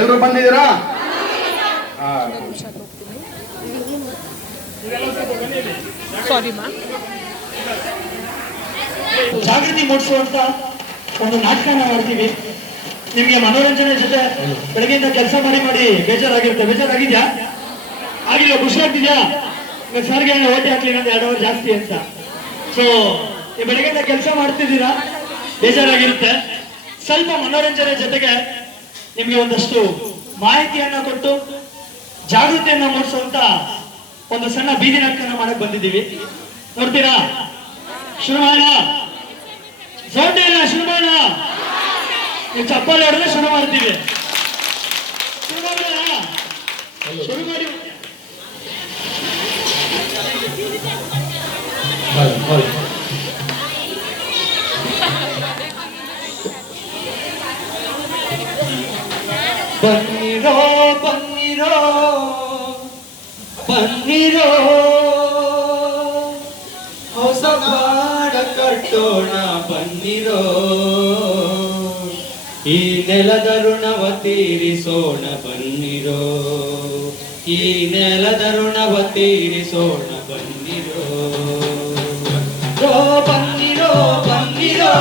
ಎಲ್ಲರೂ ಬಂದಿದ್ದೀರಾ? ಜಾಗೃತಿ ಮೂಡಿಸುವಂತ ಒಂದು ನಾಟಕನ ಮಾಡ್ತೀವಿ. ನಿಮ್ಗೆ ಮನೋರಂಜನೆ ಜೊತೆ ಬೆಳಗ್ಗೆಯಿಂದ ಕೆಲಸ ಮಾಡಿ ಬೇಜಾರಾಗಿದ್ಯಾ? ಆಗಿಲ್ಲ? ಖುಷಿ ಆಗ್ತಿದ್ಯಾ? ಸರ್ಗೆ ಓಟಿ ಹಾಕ್ಲಿಲ್ಲ ಅಂದ್ರೆ 2 ಅವರ್ ಜಾಸ್ತಿ ಅಂತ. ಸೊ ಬೆಳಗ್ಗೆಯಿಂದ ಕೆಲಸ ಮಾಡ್ತಿದ್ದೀರಾ, ಬೇಜಾರಾಗಿರುತ್ತೆ. ಸ್ವಲ್ಪ ಮನೋರಂಜನೆ ಜೊತೆಗೆ ನಿಮ್ಗೆ ಒಂದಷ್ಟು ಮಾಹಿತಿಯನ್ನ ಕೊಟ್ಟು ಜಾಗೃತಿಯನ್ನ ಮೂಡಿಸುವಂತ ಒಂದು ಸಣ್ಣ ಬೀದಿ ನಾಟಕನ ಮಾಡಕ್ ಬಂದಿದ್ದೀವಿ. ನೋಡ್ತೀರಾ? ಶುರು ಮಾಡೋಣ. ಶುರು ಮಾಡೋಣ. ನೀವು ಚಪ್ಪಲಿ ಹೊಡೆದ್ರೆ ಶುರು ಮಾಡ್ತೀವಿ. ಶುರು ಮಾಡಿ. ಬನ್ನಿರೋ ಬನ್ನಿರೋ ಬನ್ನಿರೋ, ಹೊಸ ಬಾಡ ಕಟ್ಟೋಣ ಬನ್ನಿರೋ, ಈ ನೆಲದ ಋಣವ ತೀರಿಸೋಣ ಬನ್ನಿರೋ, ಈ ನೆಲದ ಋಣವ ತೀರಿಸೋಣ ಬನ್ನಿರೋ. ಬನ್ನಿರೋ ಬನ್ನಿರೋ,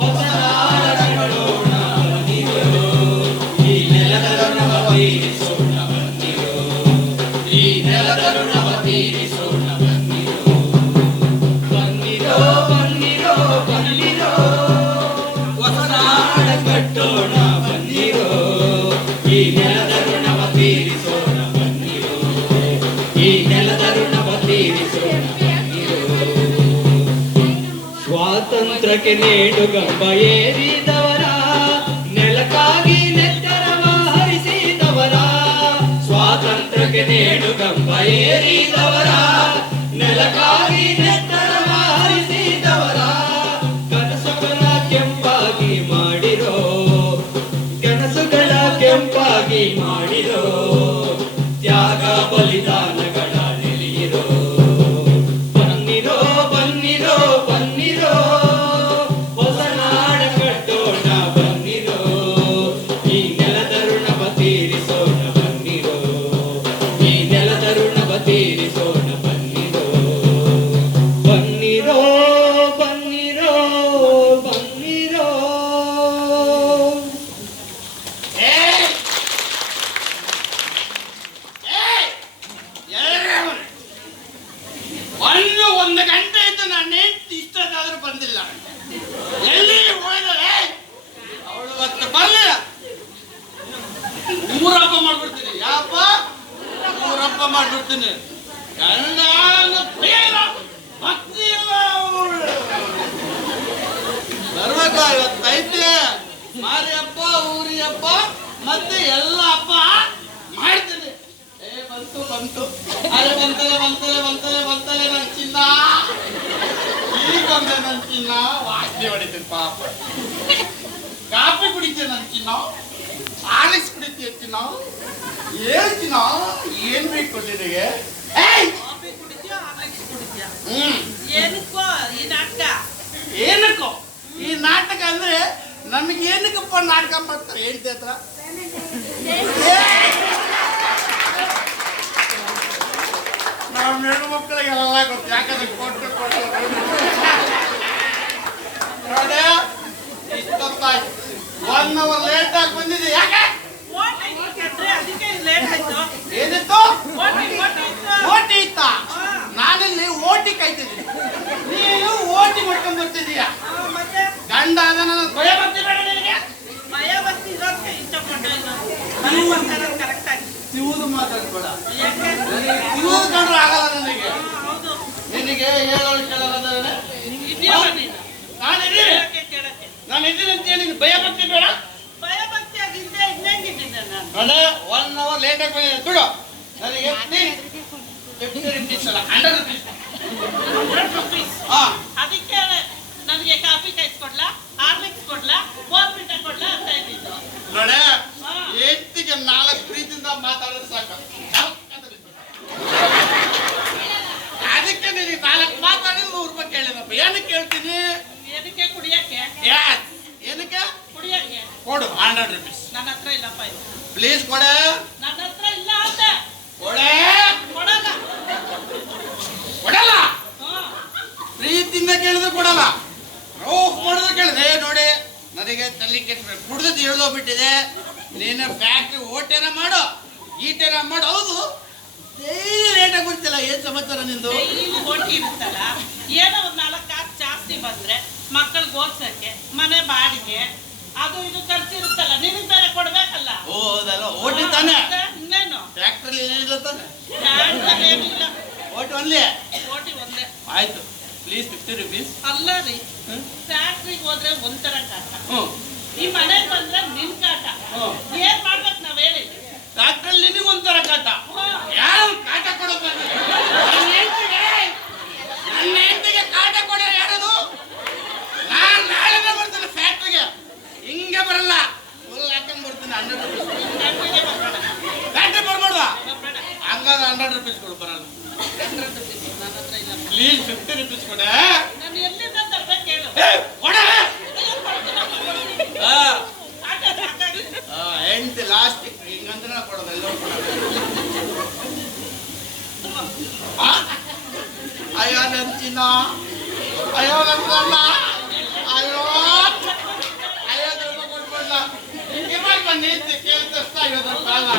ಹೊಸ ನಾಡ ಕಟ್ಟೋಣ ಬನ್ನಿರೋ, ಈ ನೆಲದ ಋಣವ ತೀರಿಸೋಣ ಬನ್ನಿರೋ, ಈ ನೆಲದ ಋಣವ ತೀರಿಸೋಣ ಬನ್ನಿರೋ. ಬನ್ನಿರೋ ಬನ್ನಿರೋ ಬನ್ನಿರೋ, ಹೊಸ ನಾಡ ಕಟ್ಟೋಣ ಬನ್ನಿರೋ, ಈ ನೆಲದ ಋಣವ ತೀರಿಸೋಣ ಬನ್ನಿರೋ, ಈ ನೆಲದ ಋಣವ ತೀರಿಸೋಣ ಬನ್ನಿರೋ. ಸ್ವಾತಂತ್ರ್ಯಕ್ಕೆ ನೇಡುಗಂಬ ಏರಿದವರ, ನೆಲಕ್ಕಾಗಿ ನೆತ್ತರವ ಹರಿಸಿದವರ, ಸ್ವಾತಂತ್ರ್ಯಕ್ಕೆ ನೇಡುಗಂಬ ಏರಿದವರ, ನೆಲಕ್ಕಾಗಿ ನೆತ್ತರವ ಹರಿಸಿದವರ, ಕನಸುಗಳ ಕೆಂಪಾಗಿ ಮಾಡಿರೋ, ಕನಸುಗಳ ಕೆಂಪಾಗಿ ಮಾಡಿರೋ, ತ್ಯಾಗ ಬಲಿದಾನಗಳ ನೆಲೆಯಿರೋ. ಬನ್ನಿರೋ ಬನ್ನಿರೋ ಬನ್ನಿರೋ, ಹೊಸ ನಾಡ ಕಟ್ಟೋಣ ಬನ್ನಿರೋ, ಈ ನೆಲದ ಋಣವ ತೀರಿಸೋಣ ಬನ್ನಿರೋ, ಈ ನೆಲದ ಋಣವ ತೀರಿಸೋಣ ಬನ್ನಿರೋ. ಬನ್ನಿರೋ ಬನ್ನಿರೋ ಬನ್ನಿರೋ. ಒಂದು ಗಂಟೆ ಇದ್ದು ನಾನು ಹೆಂಡತಿ ಇಷ್ಟದಾದ್ರೂ ಬಂದಿಲ್ಲ. ಎಲ್ಲಿ ಹೋದರೆ ಅವಳು ಹೊತ್ತು ಬರ್ಲಿಲ್ಲ. ಊರಪ್ಪ ಮಾಡ್ಬಿಡ್ತೀನಿ. ಯಾಪ ಊರಪ್ಪ ಮಾಡ್ಬಿಡ್ತೀನಿ. ಗಂಡ ಭಕ್ತಿ ಇಲ್ಲ. ಬರ್ಬೇಕ ಇವತ್ತೈತೆ ಮಾರಿಯಪ್ಪ ಊರಿಯಪ್ಪ ಮತ್ತೆ ಎಲ್ಲ ಹಬ್ಬ ಮಾಡ್ತೀನಿ. ಬಂತು ಬಂತು, ಅರೆ ಬಂತಲೆ ಬಂತಲೆ ಬಂತಲೆ ಬಂತಲೆ ನನ್ ಚಿನ್ನ, ಈಗ ಬಂದೆ ನನ್ ಚಿನ್ನ. ವಾಸನೆ ಹೊಡಿತೀನಿ ಪಾಪ. ಕಾಫಿ ಕುಡಿತೀಯ ನನ್ ಚಿನ್ನ, ಆಲಿಸ್ ಕುಡಿತೀಯ ಚಿನ್ನ, ಹೇಳ್ತೀನ ಏನ್ ಬೇಕು ನಿನಗೆ? Coffee ಕುಡಿತೀಯ, Alice ಕುಡಿತೀಯ? ಏನಕ್ಕೋ ಈ ನಾಟಕ? ಏನಕ್ಕೋ ಈ ನಾಟಕ ಅಂದ್ರೆ ನಮಗೆ ಏನಕ್ಕಪ್ಪ ನಾಟಕ ಮಾಡ್ತಾರೆ ಹೇಳ್ತಿ ಹತ್ರ? ನಮ್ಮ ಹೆಣ್ಣು ಮಕ್ಕಳಿಗೆಲ್ಲ ಗೊತ್ತು. ಯಾಕಂದ್ರೆ ಕೊಟ್ಟು ಕೊಟ್ಟು ನೋಡಿ ಇಷ್ಟೊತ್ತಾಯ್ತು. 1 ಅವರ್ ಲೇಟ್ ಆಗಿ ಬಂದಿದೆ. ಯಾಕೆ? ಅದಕ್ಕೆ ಲೇಟ್ ಆಯ್ತು. ಏನಿತ್ತು? ಓಟಿ ಇತ್ತಾ? ನಾನಲ್ಲಿ ಓಟಿ ಕಾಯ್ತಿದ್ದೀನಿ, ನೀನು ಓಟಿ ಮಾಡ್ಕೊಂಡು ಬರ್ತಿದೀಯ. ಮತ್ತೆ ಗಂಡ ಅದ ನನ್ನ ಭಯ ಬರ್ತಿಬೇಡ ನಿನಗೆ. ಭಯ ಬರ್ತಿ ಇರೋದಕ್ಕೆ ಇಷ್ಟಪಟ್ಟೆ. ಕರೆಕ್ಟ್ ಆಗಿ ತಿವುದು ಮಾತಾಡ್ಬೇಡ. ಯಾಕೆ? ತಿವುದು ಕಂಡ್ರೆ ಆಗಲ್ಲ ನನಗೆ. ಹೌದು, ನಿನಗೆ ಹೇಳೋಳು ಕೇಳಲ್ಲ. ಇದೆಯಲ್ಲ ನೀನು. ನಾನಿದ್ದೀನಿ, ಕೇಳಕ್ಕೆ ನಾನು ಇದ್ದೀನಿ ಅಂತ ಹೇಳಿ ಭಯ ಬರ್ತಿ ಬೇಡ. ಭಯ ಭಕ್ತಿ ಆಗಿದ್ದೆ ಇನ್ನೇಂಗಿದ್ದೆ ನಾನು. ನೋಡ 1 ಅವರ್ ಲೇಟ್ ಆಗಿ ಬಂದಿದೆ. ಬಿಡು ನನಗೆ 50 rupees ಅಲ್ಲ 100 rupees. 100 rupees. ಹಾ, ಅದಕ್ಕೆ ನನಗೆ ಕಾಫಿ ಕಾಯಿಸ್ಕೊಡ್ಲಾ, ಹಾರ್ಲಿಕ್ಸ್ ಕೊಡ್ಲಾ, ಬೋರ್ಮಿಟ ಕೊಡ್ಲಾ ಅಂತ ಇದ್ದಿದ್ದು. ನೋಡ ಹೆಂಡತಿಗೆ 4 ಪ್ರೀತಿಯಿಂದ ಮಾತಾಡಿದ್ರೆ ಸಾಕು. ಅದಕ್ಕೆ ನಿನಗೆ 4 ಮಾತಾಡಿದ್ರೆ 100 ರೂಪಾಯಿ ಕೇಳಿದಪ್ಪ. ಏನಕ್ಕೆ ಕೇಳ್ತೀನಿ? ಏನಕ್ಕೆ? ಕುಡಿಯಕ್ಕೆ. ಏನಕ್ಕೆ? ಕುಡಿಯಕ್ಕೆ ಕೊಡು 100 rupees. ನನ್ನ ಹತ್ರ ಇಲ್ಲಪ್ಪ ಇದು. ಪ್ಲೀಸ್ ಕೊಡೆ. ನನ್ನ ಹತ್ರ ಇಲ್ಲ ಅಂತೆ. ಕೊಡೆ. ಕೊಡಲ್ಲ. ಕೊಡಲ್ಲ. ಹ್ಮ್. ಪ್ರೀತಿಯಿಂದ ಕೇಳಿದ್ರೆ ಕೊಡಲ್ಲ. ರೋಫ್ ಮಾಡಿದ್ರೆ ಕೇಳಿದೆ ನೋಡಿ ನನಗೆ ತಲೆ ಕೆಟ್ಟಬೇಕು. ಕುಡ್ದದ್ದು ಹೇಳ್ದೋಗ್ಬಿಟ್ಟಿದೆ. ನೀನು ಫ್ಯಾಕ್ಟ್ರಿ ಓಟೇನ ಮಾಡು ಈಟೇನ ಮಾಡು. ಹೌದು ಡೈಲಿ ರೇಟಾಗಿ ಬರ್ತಿಲ್ಲ. ಏನ್ ಸಮಾಚಾರ ನಿಂದು? ಡೈಲಿ ಓಟಿ ಇರುತ್ತಲ್ಲ, ಏನೋ ಒಂದು 4 ಕಾಸು ಜಾಸ್ತಿ ಬಂದ್ರೆ ಮಕ್ಕಳಿಗೆ ಓದ್ಸಕ್ಕೆ, ಮನೆ ಬಾಡಿಗೆ, ಅದು ಇದು ಖರ್ಚಿರುತ್ತಲ್ಲ, ನಿನಗೆ ಬೇರೆ ಕೊಡ್ಬೇಕಲ್ಲ. ಓ ಹೌದಲ್ಲ, ಓಟಿ ತಾನೆ. ಇನ್ನೇನು ಫ್ಯಾಕ್ಟ್ರಿ ಏನಿಲ್ಲ ತಾನೆ? ಫ್ಯಾಕ್ಟ್ರಿ ಏನಿಲ್ಲ, ಓಟಿ ಒಂದೇ. ಓಟಿ ಒಂದೇ. ಆಯ್ತು ಪ್ಲೀಸ್ 50 rupees. ಅಲ್ಲ ರೀ, ಫ್ಯಾಕ್ಟ್ರಿಗೆ ಹೋದ್ರೆ ಒಂಥರ ಕಾಟ, ಹ್ಞೂ ಈ ಮನೆಗೆ ಬಂದ್ರೆ ನಿನ್ ಕಾಟ. ಏನ್ ಮಾಡ್ಬೇಕು ನಾವ್ ಹೇಳಿ? ಫ್ಯಾಕ್ಟ್ರಿ ನಿನಗೊಂಥರ ಕಾಟ. ಯಾರು ಕಾಟ ಕೊಡೋದು? ನನ್ನ ಹೆಂಡತಿಗೆ ಕಾಟ ಕೊಡೋ ಯಾರದು? ನಾನು ನಾಳೆ ಬರ್ತೀನಿ ಫ್ಯಾಕ್ಟ್ರಿಗೆ. ಹಿಂಗೆ ಬರಲ್ಲ, ಫುಲ್ ಹಾಕೊಂಡ್ ಬರ್ತೀನಿ. 100 rupees. ಫ್ಯಾಕ್ಟ್ರಿ ಬರ್ಬೇಡ್ವಾ? ಹಂಗಾದ್ರೆ 100 rupees ಕೊಡು. ಬರಲ್ಲ. ಪ್ಲೀಸ್ 50 rupees ಕೊಡೆ. ನಾನು ಎಲ್ಲಿಂದ ತರ್ಬೇಕು ಹೇಳು? ಕೊಡೆ. ಹೆಂಡತಿ ಲಾಸ್ಟ್ ಹಿಂಗಂದ್ರೆ ಕೊಡೋದು, ಎಲ್ಲರೂ ಕೊಡೋದು. ಅಯ್ಯೋ ನನ್ನ ಚಿನ್ನ, ಅಯ್ಯೋ ನನ್ನ ಅಣ್ಣ, ಅಯ್ಯೋ ಅಯ್ಯೋ ಕೊಟ್ಬಿಡ್ಲ. ಇವಾಗ ಬನ್ನಿ ಕೇಳ್ತಾ ಇರೋದಲ್ಲ.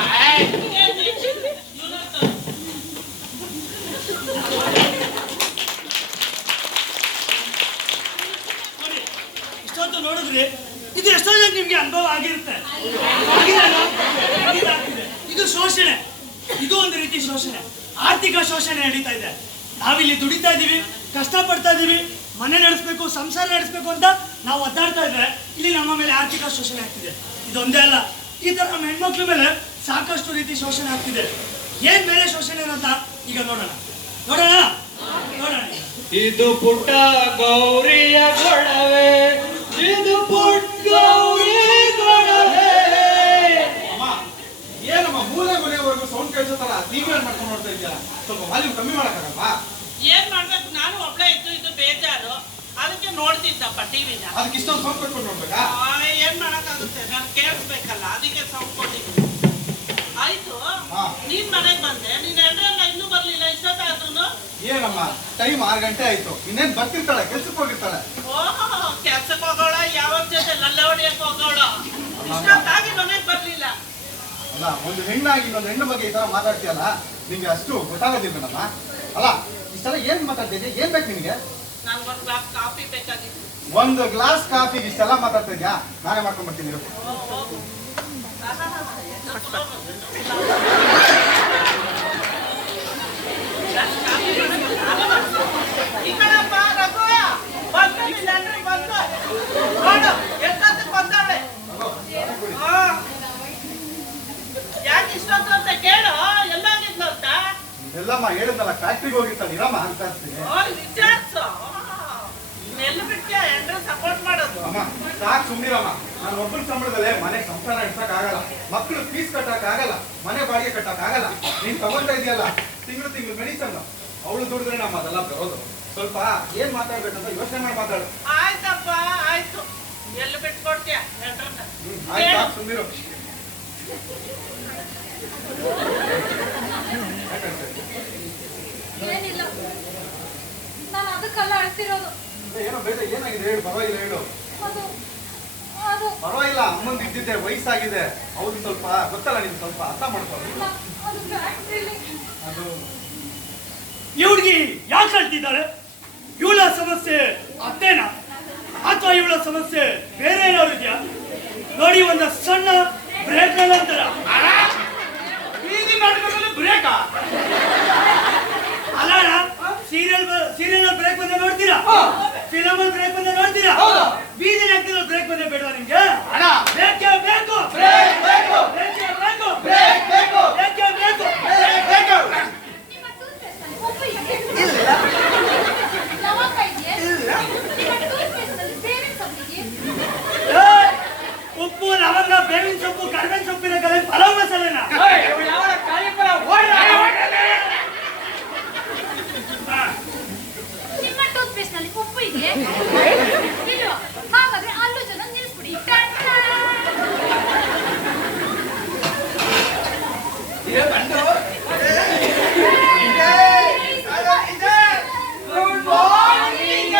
ಇಷ್ಟೊತ್ತು ನೋಡಿದ್ರಿ, ಇದು ಎಷ್ಟೋ ಜನ ನಿಮ್ಗೆ ಅನುಭವ ಆಗಿರುತ್ತೆ. ಇದು ಶೋಷಣೆ, ಇದು ಒಂದು ರೀತಿ ಶೋಷಣೆ, ಆರ್ಥಿಕ ಶೋಷಣೆ ನಡೀತಾ ಇದೆ. ನಾವಿಲ್ಲಿ ದುಡಿತಾ ಇದೀವಿ, ಕಷ್ಟಪಡ್ತಾ ಇದೀವಿ, ಮನೆ ನಡೆಸಬೇಕು, ಸಂಸಾರ ನಡೆಸಬೇಕು ಅಂತ ನಾವು ಒದ್ದಾಡ್ತಾ ಇದ್ರೆ ಇಲ್ಲಿ ನಮ್ಮ ಮೇಲೆ ಆರ್ಥಿಕ ಶೋಷಣೆ ಆಗ್ತಿದೆ. ಇದೊಂದೇ ಅಲ್ಲ, ಈ ತರ ನಮ್ಮ ಹೆಣ್ಮಕ್ಳ ಮೇಲೆ ಸಾಕಷ್ಟು ರೀತಿ ಶೋಷಣೆ ಆಗ್ತಿದೆ. ಏನ್ ಬೇರೆ ಶೋಷಣೆ ಅಂತ ಈಗ ನೋಡೋಣ. ಇದು ಪುಟ್ಟ ಗೌರಿಯ ಗೊಡವೆ, ಇದು ಪುಟ್ಟ ಗೌರಿ ಗೊಡವೆ. ಅಮ್ಮ ಏನಮ್ಮ ಮೂಲೆವರೆಗೂ ಸೌಂಡ್ ಕೇಳಿಸತ್ತಲ್ಲ, ನೀವು ಏನ್ ಮಾಡ್ಕೊಂಡು ನೋಡ್ತಾ ಇದ್ದೀರಾ? ಸ್ವಲ್ಪ ವಾಲ್ಯೂಮ್ ಕಮ್ಮಿ ಮಾಡಕ್ಕಾಗಲ್ವ? ಏನ್ ಮಾಡ್ಬೇಕು? ನಾನು ಒಬ್ಳೆ ಇದ್ದು ಇದು ಬೇಜಾರು, ಅದಕ್ಕೆ ನೋಡ್ತಿದ್ದಪ್ಪ ಟಿವಿನ. ಅದಕ್ಕೆ ಇಷ್ಟೊಂದು ಸೌಂಡ್ ಕೊಟ್ಕೊಂಡು ನೋಡ್ಬೇಕಾ? ಏನ್ ಮಾಡಕ್ಕಾಗುತ್ತೆ, ನಾನು ಕೇಳಿಸ್ಬೇಕಲ್ಲ, ಅದಕ್ಕೆ ಸೌಂಡ್ ಕೊಟ್ಟಿದ್ದೀನಿ. ಆಯ್ತು, ನೀನ್ ಮನೆಗೆ ಬಂದೆ, ನೀನ್ ಎಲ್ರೆಲ್ಲ ಇನ್ನೂ ಬರ್ಲಿಲ್ಲ ಇಷ್ಟೊತ್ತಾದ್ರೂ. ಏನಮ್ಮ ಟೈಮ್ 6 ಗಂಟೆ ಆಯ್ತು, ಇನ್ನೇನ್ ಬರ್ತಿರ್ತಾಳೆ, ಕೆಲ್ಸಕ್ಕೆ ಹೋಗಿರ್ತಾಳೆ. ಓಹೋ, ಕೆಲ್ಸಕ್ಕೆ ಹೋಗೋಳ, ಯಾವ ಜೊತೆ ಲಲ್ಲ ಹೊಡಿಯಕ್ ಹೋಗೋಳ, ಇಷ್ಟೊತ್ತಾಗಿ ಮನೆಗೆ ಬರ್ಲಿಲ್ಲ. ಅಲ್ಲ, ಒಂದು ಹೆಣ್ಣಾಗಿ ಇನ್ನೊಂದು ಹೆಣ್ಣು ಬಗ್ಗೆ ಈ ತರ ಮಾತಾಡ್ತೀಯಲ್ಲ, ನಿಂಗೆ ಅಷ್ಟು ಗೊತ್ತಾಗೋದಿಲ್ಲಮ್ಮ. ಅಲ್ಲ, ಇಷ್ಟೆಲ್ಲ ಏನ್ ಮಾತಾಡ್ತಿದ್ಯಾ? ಏನ್ ಬೇಕು ನಿನಗೆ? ನನ್ಗೊಂದು ಗ್ಲಾಸ್ ಕಾಫಿ ಬೇಕಾಗಿತ್ತು. ಒಂದು ಗ್ಲಾಸ್ ಕಾಫಿಗೆ ಇಷ್ಟೆಲ್ಲ ಮಾತಾಡ್ತಾ ಇದ್ಯಾ? ನಾನೇ ಮಾಡ್ಕೊಂಡ್ ಬರ್ತೀನಿ. ಯಾಕೆ ಇಷ್ಟೊಂದು ಅಂತ ಕೇಳು, ಎಲ್ಲಾಗಿದ್ಲು ಅಂತ. ಎಲ್ಲಮ್ಮ ಹೇಳಿದ್ನಲ್ಲ, ಫ್ಯಾಕ್ಟ್ರಿಗೆ ಹೋಗಿರ್ತಾಳೆ, ಇರಮ್ಮ ಅಂತ ಇರ್ತೀನಿ. ವಿಚಾರಿಸು, ಎಲ್ಲಿ ಬಿಟ್ಟ್ಯಾ ಎಂಟ್ರೆ ಸಪೋರ್ಟ್ ಮಾಡೋದು. ಅಮ್ಮ ಸಾಕು ಸುಮ್ಮನಿರಮ್ಮ. ನಾನು ಒಬ್ಬನ ಸಂಬಳದಲ್ಲೇ ಮನೆ ಸಂಸಾರ ನಡೆಸಕ್ ಆಗಲ್ಲ, ಮಕ್ಕಳು ಫೀಸ್ ಕಟ್ಟಕ್ ಆಗಲ್ಲ, ಮನೆ ಬಾಡಿಗೆ ಕಟ್ಟಕ್ ಆಗಲ್ಲ. ನೀನ್ ತಗೊಂತಾ ಇದೆಯಲ್ಲ ತಿಂಗಳು ಮೆಡಿಸನ್, ಅವಳು ದುಡಿದ್ರೆ ನಮ್ಮ ಅದೆಲ್ಲ ಬರೋದು. ಸ್ವಲ್ಪ ಏನ್ ಮಾತಾಡ್ಬೇಕಂತ ಯೋಚನೆ ಮಾಡಿ ಮಾತಾಡು. ಆಯ್ತಪ್ಪ ಆಯ್ತು, ಎಲ್ಲಿ ಬಿಟ್ಕೊಡ್ತೀಯ ಎಂಟ್ರನ್ನ? ಆಯ್ತಾ ಸುಮ್ಮನಿರು. ಏನಿಲ್ಲ, ನಾನು ಅದಕ್ಕೆಲ್ಲ ಅಳ್ತಿರೋದು. ಏನೋ ಬೇಡ, ಏನಾಗಿದೆ ಹೇಳು, ಪರವಾಗಿಲ್ಲ ಹೇಳು. ಅದು ಅದು ಪರವಾಗಿಲ್ಲ, ಅಮ್ಮಂದು ಇದ್ದಿದ್ದೆ, ವಯಸ್ಸಾಗಿದೆ, ಅವ್ರು ಸ್ವಲ್ಪ ಗೊತ್ತಲ್ಲ, ನೀನು ಸ್ವಲ್ಪ ಅರ್ಥ ಮಾಡ್ಕೊ. ಅದು ಫ್ಯಾಕ್ಟ್ರಿಲಿ ಅದು ಈ ಹುಡುಗಿ ಯಾಕೆ ಹೇಳ್ತಿದ್ದಾಳೆ? ಇವಳ ಸಮಸ್ಯೆ ಅತ್ತೇನಾ ಅಥವಾ ಇವಳ ಸಮಸ್ಯೆ ಬೇರೆ ಏನಾದ್ರು ಇದೆಯಾ? ನೋಡಿ, ಒಂದು ಸಣ್ಣ ಬ್ರೇಕ್ ನಂತರ ಬೀದಿ ನಾಟಕದಲ್ಲಿ ಬ್ರೇಕಾ? ಅಲ್ಲ, ಸೀರಿಯಲ್ ಬ್ರೇಕ್ ಬಂದ ನೋಡ್ತೀರಾ, ಫಿಲಮ್ ಬ್ರೇಕ್ ಬಂದ ನೋಡ್ತೀರಾ, ಬೀದಿ ನಾಟಕದಲ್ಲಿ ಬ್ರೇಕ್ ಬಂದ ಬೇಡವಾ ನಿಮ್ಗೆ? ಬೇಕೇ ಬೇಕು, ಬೇಕೇ ಬೇಕು, ಬೇಕೇ ಬೇಕು. ನಿಮ್ಮ ಟೂತ್ಪೇಸ್ಟ್ ಅಲ್ಲಿ ಉಪ್ಪು ಇದೆಯೇ? ಲವಂಗ ಇದೆಯೇ? ನಿಮ್ಮ ಟೂತ್ಪೇಸ್ಟ್ ಅಲ್ಲಿ ಬೇವಿನ ಸೊಪ್ಪಿದೆಯೇ? ಉಪ್ಪು, ಲವಂಗ, ಬೇವಿನ ಸೊಪ್ಪು, ಕರಿಬೇವಿನ ಸೊಪ್ಪಿನ ಕಲೆ ಪಲಾವ್ ಮಸಾಲೆನಾ? ನಿಮ್ಮ ಟೂತ್ಪೇಸ್ಟ್ ನಲ್ಲಿ ಉಪ್ಪು ಇದೆಯೇ? ಇಲ್ವಾ? ಹಾಗಾದ್ರೆ ಅಲ್ಲೂ ಜನ ನಿಲ್ಲಿಸ್ಬಿಡಿ. ಏ ಬಂದು ಗುಡ್ ಮಾರ್ನಿಂಗ್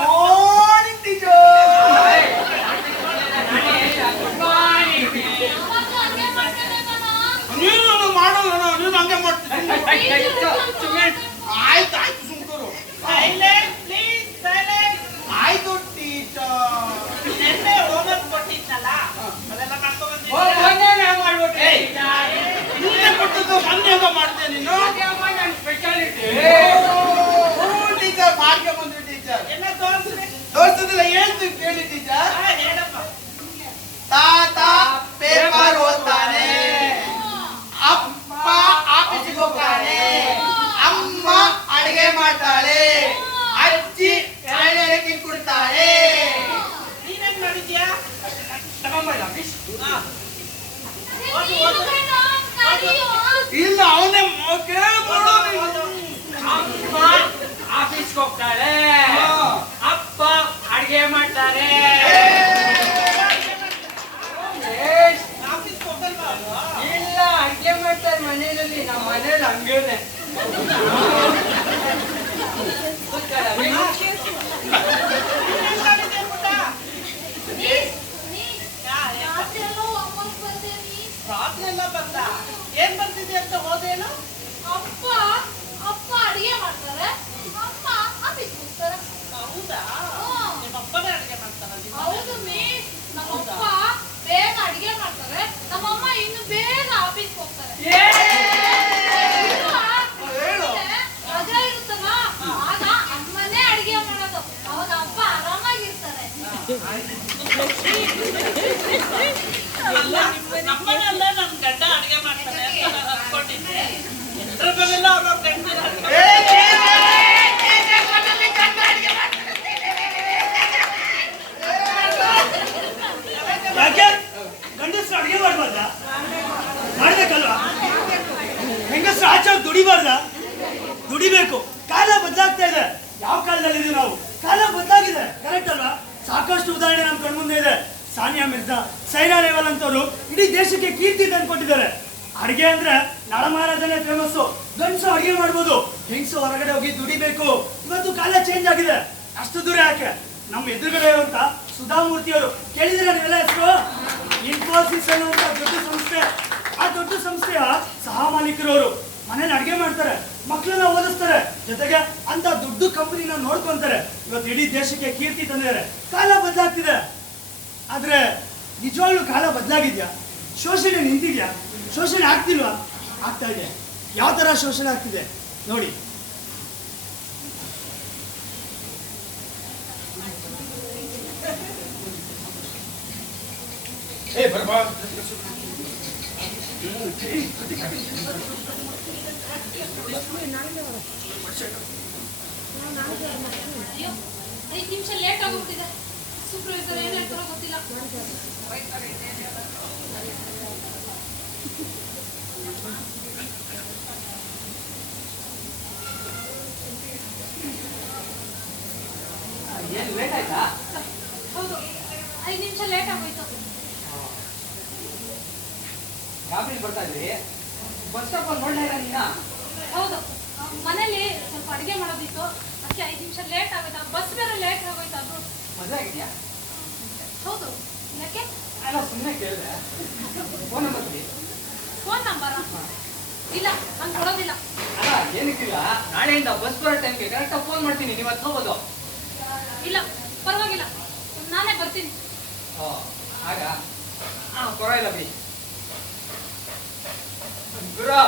ಮಾರ್ನಿಂಗ್ ಟೀಚರ್. ನೀನು ನನಗೆ ಮಾಡೋಲ್ಲ, ನೀನು ಹಂಗೆ ಮಾಡ್ತೀನಿ. ಆಯ್ತು ಆಯ್ತು ಸುಮ್ಕರು. Silent please, silent. ಆಯ್ತು ಟೀಚರ್. ನೆನ್ನೆ ಹೋಮ್ವರ್ಕ್ ಕೊಟ್ಟಿದ್ನಲ್ಲ, ಅದೆಲ್ಲ ಮಾಡ್ಕೊಂಡ್ ನಿನ್ನೆ ಕೊಟ್ಟದ್ದು ಮೊನ್ನೆ ಹೆಂಗ ಮಾಡ್ತೇನೆ ನೀನು? ಟೀಚರ್ ಮಾಡ್ಕೆ ಬಂದ್ರಿ ಟೀಚರ್. ಎಲ್ಲ ತೋರಿಸ್ರಿ. ತೋರಿಸೋದಿಲ್ಲ, ಹೇಳ್ತೀವಿ ಕೇಳಿ ಟೀಚರ್. ಹೇಳಪ್ಪ. ತಾತ ಪೇಪರ್ ಓದ್ತಾನೆ, ಅಪ್ಪ ಆಫೀಸಿಗೆ ಹೋಗ್ತಾನೆ, ಅಮ್ಮ ಅಡಿಗೆ ಮಾಡ್ತಾಳೆ, ಅಜ್ಜಿ ಎಳ್ಳೆರಕ್ಕೆ ಕೊಡ್ತಾಳೆ. ನೀನೇನ್ ಮಾಡಿದ್ಯಾ? ಇಲ್ಲ ಅವನೇ ಕೇಳ್ಕೊಡು. ಅಮ್ಮ ಆಫೀಸ್ಗೆ ಹೋಗ್ತಾಳೆ, ಅಪ್ಪ ಅಡ್ಗೆ ಮಾಡ್ತಾರೆ. ಆಫೀಸ್ಗೆ ಹೋಗಲ್ವಾ ಅವ್ರು? ಇಲ್ಲ, ಅಡ್ಗೆ ಮಾಡ್ತಾರೆ ಮನೆಯಲ್ಲಿ. ನಮ್ಮ ಮನೇಲಿ ಹಂಗೇನೆ. ನೀನೇನ್ ಮಾಡಿದ್ಯಾ ಪುಟ್ಟ? ರಾತ್ರಿ ಎಲ್ಲ ಬಂದ. ಏನ್ ಬರ್ತಿದೆ ಅಂತ ಹೋದೇನು? ಅಪ್ಪ ಅಪ್ಪ ಅಡಿಗೆ ಮಾಡ್ತಾರೆ, ಅಮ್ಮ ಆಫೀಸ್ ಹೋಗ್ತಾರೆ. ಹೌದಾ? ನಿಮ್ಮ ಅಪ್ಪನೇ ಅಡಿಗೆ ಮಾಡ್ತಾರ? ಹೌದು ಮಿಸ್, ನಮ್ಮಪ್ಪ ಬೇಗ ಅಡಿಗೆ ಮಾಡ್ತಾರೆ, ನಮ್ಮಮ್ಮ ಇನ್ನು ಬೇಗ ಆಫೀಸ್ ಹೋಗ್ತಾರೆ. ರಜೆ ಇರುತ್ತಲ್ಲ, ಆಗ ಅಮ್ಮನೇ ಅಡಿಗೆ ಮಾಡೋದು, ಅವಾಗ ಅಪ್ಪ ಆರಾಮಾಗಿರ್ತಾರೆ. ನಮ್ಮನೆಯಲ್ಲೇ ನನ್ ಗಂಡ ಅಡಿಗೆ ಮಾಡ್ತಾನೆ ಅಂತ ನಾನು ಅನ್ಕೊಂಡಿದ್ದೆ. ಇದ್ರ ಬಗೆಲ್ಲ ಅವ್ರವ್ರ ಗಂಡನ ಯಾಕೆ ಗಂಡಸ್ರು ಅಡಿಗೆ ಮಾಡ್ಬಾರ್ದ? ಮಾಡ್ಬೇಕಲ್ವಾ? ಹೆಂಗಸ್ರು ಆಚೆ ಹೋಗಿ ದುಡಿಬಾರ್ದ? ದುಡಿಬೇಕು. ಕಾಲ ಬದಲಾಗ್ತಾ ಇದೆ. ಯಾವ ಕಾಲದಲ್ಲಿ ಇದೀವಿ ನಾವು? ಕಾಲ ಬದಲಾಗಿದೆ, ಕರೆಕ್ಟ್ ಅಲ್ವಾ? ಸಾಕಷ್ಟು ಉದಾಹರಣೆ ನಮ್ಮ ಕಣ್ಮುಂದೆ ಇದೆ. ಸಾನಿಯಾ ಮಿರ್ಜಾ, ಸೈನಾ ನೆಹ್ವಾಲ್ ಅಂತವರು ಇಡೀ ದೇಶಕ್ಕೆ ಕೀರ್ತಿ ತಂದ್ಕೊಟ್ಟಿದ್ದಾರೆ. ಅಡಿಗೆ ಅಂದ್ರೆ ನಳಮಹಾರಾಜನೇ ಫೇಮಸ್ಸು. ಗಂಡಸು ಅಡಿಗೆ ಮಾಡ್ಬೋದು, ಹೆಂಗಸು ಹೊರಗಡೆ ಹೋಗಿ ದುಡಿಬೇಕು. ಇವತ್ತು ಕಾಲ ಚೇಂಜ್ ಆಗಿದೆ. ಅಷ್ಟು ದೂರ ಯಾಕೆ? ನಮ್ಮ ಎದುರುಗಡೆ ಇರುವಂತ ಸುಧಾಮೂರ್ತಿ ಅವರು ಕೇಳಿದ್ರೆ ನೀವೆಲ್ಲ ಹೆಸರು? ಇನ್ಫೋಸಿಸ್ ಅನ್ನುವಂತ ದೊಡ್ಡ ಸಂಸ್ಥೆ. ಆ ದೊಡ್ಡ ಸಂಸ್ಥೆಯ ಸಹ ಮಾಲೀಕರವರು ಮನೇಲಿ ಅಡಿಗೆ ಮಾಡ್ತಾರೆ, ಮಕ್ಕಳನ್ನ ಓದಿಸ್ತಾರೆ, ಜೊತೆಗೆ ಅಂತ ದೊಡ್ಡ ಕಂಪನಿನ ನೋಡ್ಕೊಂತಾರೆ. ಇವತ್ತು ಇಡೀ ದೇಶಕ್ಕೆ ಕೀರ್ತಿ ತಂದಿದ್ದಾರೆ. ಕಾಲ ಬದಲಾಗ್ತಿದೆ, ಆದ್ರೆ ನಿಜವಾಗ್ಲೂ ಕಾಲ ಬದಲಾಗಿದ್ಯಾ? ಶೋಷಣೆ ನಿಂತಿದ್ಯಾ? ಶೋಷಣೆ ಆಗ್ತಿಲ್ವಾ? ಆಗ್ತಾ ಇದೆ. ಯಾವ ತರ ಶೋಷಣೆ ಆಗ್ತಿದೆ ನೋಡಿ. ಬರ್ಬಾ. ಅಯ್ಯೋ, 5 ನಿಮಿಷ ಲೇಟ್ ಆಗೋಗ್ಬಿಟ್ಟಿದೆ. ಸೂಪರ್ವೈಸರ್ ಏನ್ ಹೇಳ್ತಾರೋ ಗೊತ್ತಿಲ್ಲ. ಏನ್ ಲೇಟ್ ಆಯ್ತಾ? ಹೌದು, 5 ನಿಮಿಷ ಲೇಟ್ ಆಗೋಯ್ತು. ಗಾಬರಿ ಬರ್ತಾ ಇದ್ರಿ? ಬಸ್ ಸ್ಟಾಪ್ ಅಲ್ಲಿ ನೋಡ್ಲಾ ಇಲ್ಲ ನೀನ? ಹೌದು, ಮನೇಲಿ ಸ್ವಲ್ಪ ಅಡಿಗೆ ಮಾಡೋದಿತ್ತು, ಅದಕ್ಕೆ 5 ನಿಮಿಷ ಲೇಟ್ ಆಗೋಯ್ತು. ಬಸ್ ಬೇರೆ ಲೇಟ್ ಆಗೋಯ್ತು. ಅದು ಮದುವೆ ಆಗಿದ್ಯಾ? ಹೌದು. ಯಾಕೆ? ಅಲ್ಲ, ಸುಮ್ಮನೆ ಕೇಳಿದೆ. ಫೋನ್ ನಂಬರ್ ಕೊಡಿ. ಫೋನ್ ನಂಬರ್ ಇಲ್ಲ, ನಾನು ಕೊಡೋದಿಲ್ಲ. ಅಲ್ಲ, ಏನಕ್ಕಿಲ್ಲ, ನಾಳೆಯಿಂದ ಬಸ್ ಬರೋ ಟೈಮ್ಗೆ ಕರೆಕ್ಟಾಗಿ ಫೋನ್ ಮಾಡ್ತೀನಿ, ನೀವು ಅದು ಹೋಗೋದು. ಇಲ್ಲ, ಪರವಾಗಿಲ್ಲ, ನಾನೇ ಬರ್ತೀನಿ. ಓ, ಆಗ ಪರವಾಗಿಲ್ಲ ಬಿಡಿ. ಗುರು,